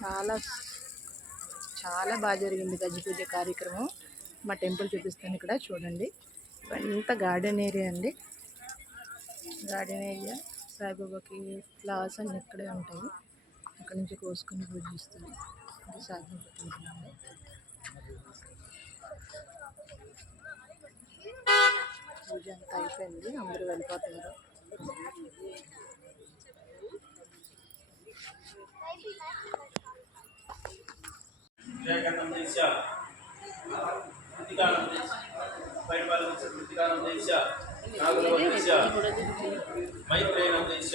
చాలా చాలా బాగా జరిగింది గజ్జి పూజ కార్యక్రమం. మా టెంపుల్ చూపిస్తాను ఇక్కడ చూడండి. ఇవంతా గార్డెన్ ఏరియా అండి. Garden area. సాయిబాబాకి ఫ్లవర్స్ అన్నీ ఇక్కడే ఉంటాయి. అక్కడ నుంచి కోసుకొని పూజిస్తాను ఇది సాయిబాబా టెంపుల్. అండి పూజ అంతా అయిపోయింది. అందరూ వెళ్ళిపోతున్నారు వివేకానంద దేశ కృతికానంద దేశ పరిపాలన కృతికానంద దేశ నాగలవ దేశ మైత్రేయానంద దేశ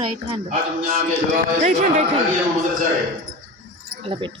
right hand right hand right hand అలా పెట్టు.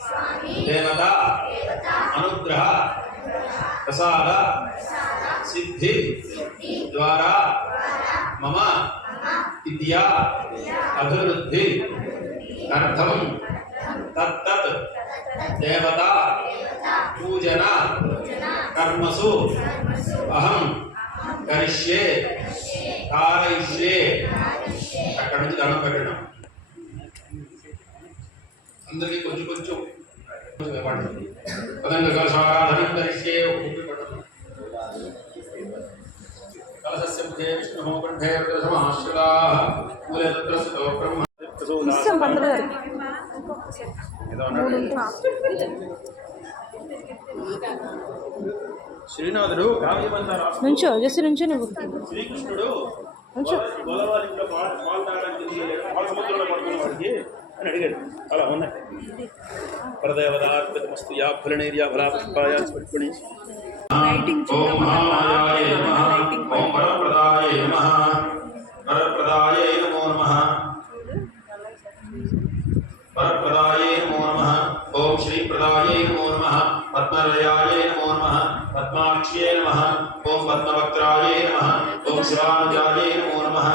సరస్వతి నటరాజ స్వామి దేవత అనుగ్రహ ప్రసాద సిద్ధి ద్వారా మమ విద్యా అభివృద్ధి అర్థం తత్తత్ దేవత పూజన కర్మసు అహం కరిష్యే కారయిష్యే అక్కడి నుంచి దండం పెట్టడం అందరికీ కొంచెం కొంచెం శ్రీనాథుడు నుంచో జసి నుంచో నువ్వు శ్రీకృష్ణుడు. గోదావరి ఇంట్లో పాలు పాలు తాగడానికి దిగలేడు. పాల సముద్రంలో పడుకున్న వాడికి అని అడిగాడు అలా ఉన్నాయి పరదేవతార్పితమస్తు యా ఫలనేర్యా ఫలా పుష్పాయ స్ఫటికుని ఓం మహామాయాయ నమః ఓం వరప్రదాయ నమః వరప్రదాయ నమో నమః వరప్రదాయ నమో నమః ఓం శ్రీప్రదాయ నమో నమః పద్మలయాయ నమో నమః పద్మాక్ష్యే నమః ఓం పద్మవక్త్రాయ నమః ఓం శివానుజాయ నమో నమః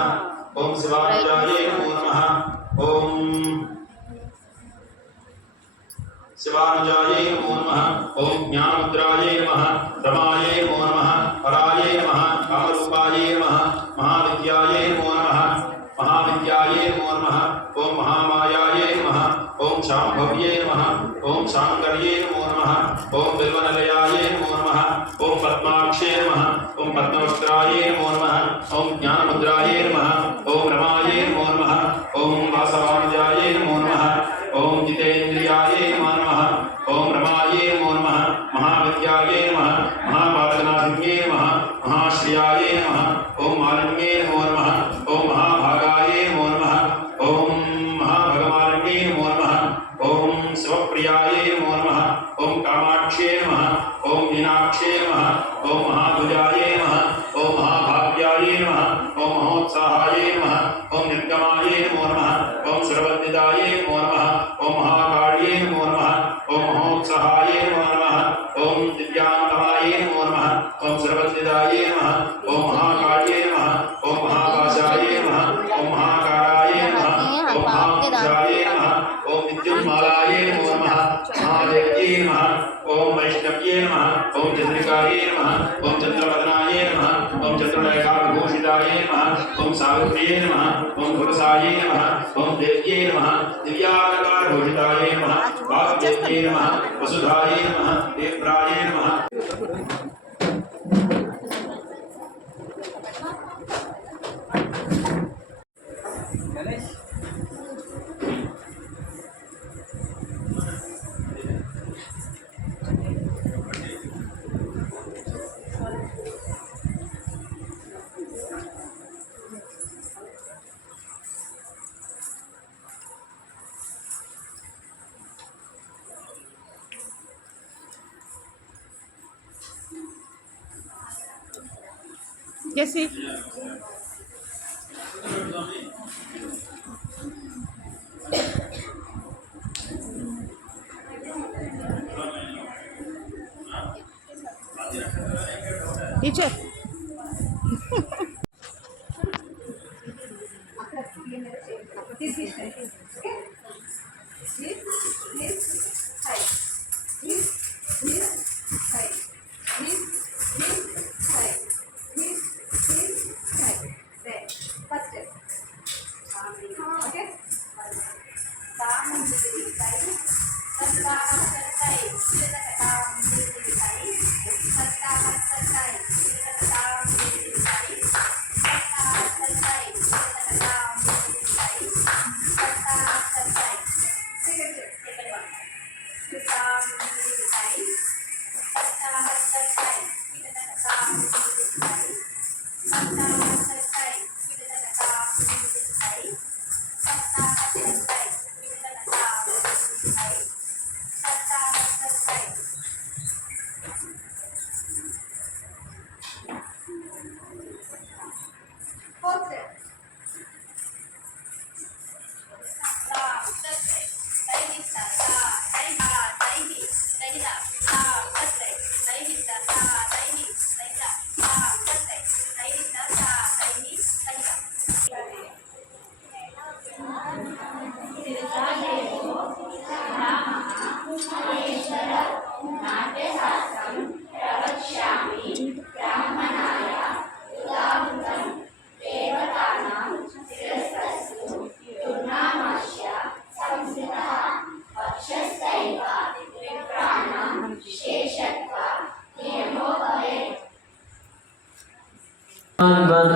ఓం శివానుజాయ నమో నమః ओम। शिवानुजाये नमो नमः। ओम ज्ञानमुद्राये नमः। रमाये नमो नमः। पराये नमः। कामरूपाये नमः। महाविद्याये नमो नमः। महाविद्याये नमो नमः। ओम महामायाये नमः। ओम शाम्भव्ये नमः। ओम शाङ्कर्ये नमो नमः। ओम बिल्वनलयाये नमो नमः। ओम पद्माक्षे नमः। ओम पद्मवस्त्राये नमो नमः। ओम ज्ञानमुद्राये नमः। महाकालाक्षे नमः ओम मीनाक्षे नमः ओम महाभुजाये नमः ओम महाभाव्याये नमः ओम महोत्साहाये नमः ओम निर्गमाये नमो नमः ओम सर्वज्ञदाये नमो नमः ओम महाकार्ये नमो नमः ओम महोत्साहाये नमः जप्ये नम ओं चंद्रिकाये नम ओं चंद्रवदनाय नम ओं चंद्रलेखाभूषिताय नम ओं सावित्र्ये नम ओं धुरसाये नम ओं देव्ये नम दिव्यालकार नम नमः वासुदेव्ये नमः, वसुधाये नमः देव्राय జెసి టీచర్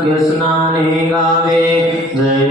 कृष्णाने गावे जय